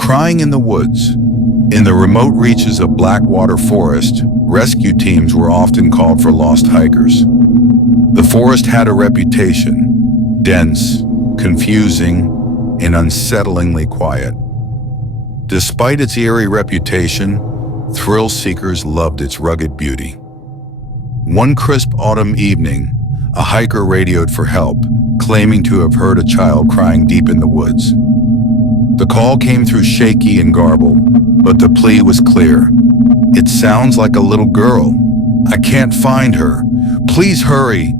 Crying in the woods. In the remote reaches of Blackwater Forest, rescue teams were often called for lost hikers. The forest had a reputation: dense, confusing, and unsettlingly quiet. Despite its eerie reputation, thrill seekers loved its rugged beauty. One crisp autumn evening, a hiker radioed for help, claiming to have heard a child crying deep in the woods. The call came through shaky and garbled, but the plea was clear. "It sounds like a little girl. I can't find her. Please hurry."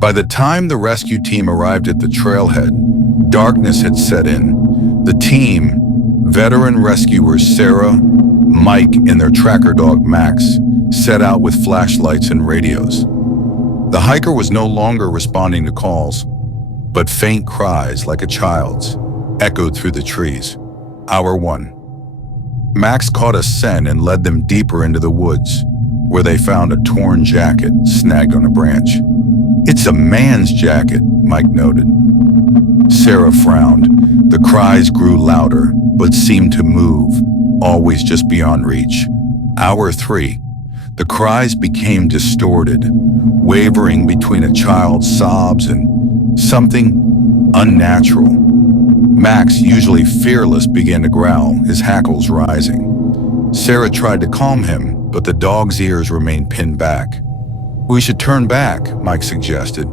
By the time the rescue team arrived at the trailhead, darkness had set in. The team, veteran rescuers Sarah, Mike, and their tracker dog Max, set out with flashlights and radios. The hiker was no longer responding to calls, but faint cries like a child's echoed through the trees. Hour 1. Max caught a scent and led them deeper into the woods, where they found a torn jacket snagged on a branch. "It's a man's jacket," Mike noted. Sarah frowned. The cries grew louder, but seemed to move, always just beyond reach. Hour 3. The cries became distorted, wavering between a child's sobs and something unnatural. Max, usually fearless, began to growl, his hackles rising. Sarah tried to calm him, but the dog's ears remained pinned back. "We should turn back," Mike suggested,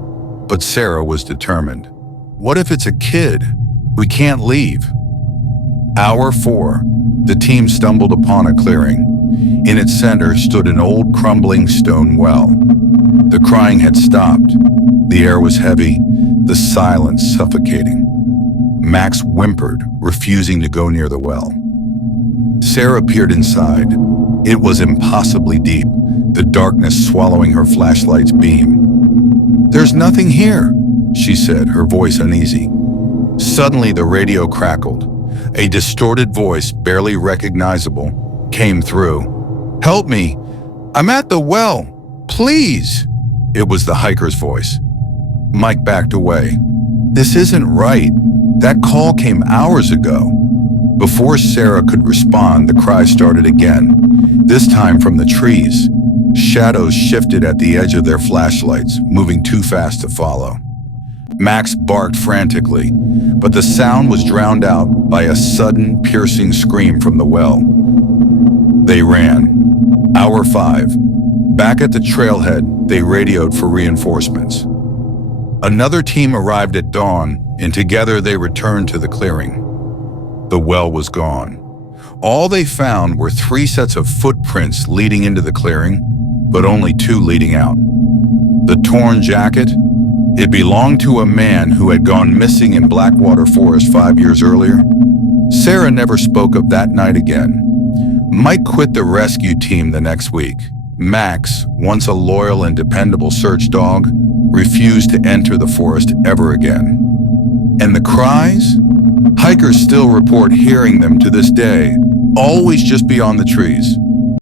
but Sarah was determined. "What if it's a kid? We can't leave." Hour 4. The team stumbled upon a clearing. In its center stood an old crumbling stone well. The crying had stopped. The air was heavy, the silence suffocating. Max whimpered, refusing to go near the well. Sarah peered inside. It was impossibly deep, the darkness swallowing her flashlight's beam. "There's nothing here," she said, her voice uneasy. Suddenly the radio crackled. A distorted voice, barely recognizable, came through. "Help me! I'm at the well! Please!" It was the hiker's voice. Mike backed away. "This isn't right. That call came hours ago." Before Sarah could respond, the cry started again, this time from the trees. Shadows shifted at the edge of their flashlights, moving too fast to follow. Max barked frantically, but the sound was drowned out by a sudden, piercing scream from the well. They ran. Hour 5. Back at the trailhead, they radioed for reinforcements. Another team arrived at dawn, and together they returned to the clearing. The well was gone. All they found were 3 sets of footprints leading into the clearing, but only 2 leading out. The torn jacket? It belonged to a man who had gone missing in Blackwater Forest 5 years earlier. Sarah never spoke of that night again. Mike quit the rescue team the next week. Max, once a loyal and dependable search dog, refused to enter the forest ever again. And the cries? Hikers still report hearing them to this day, always just beyond the trees.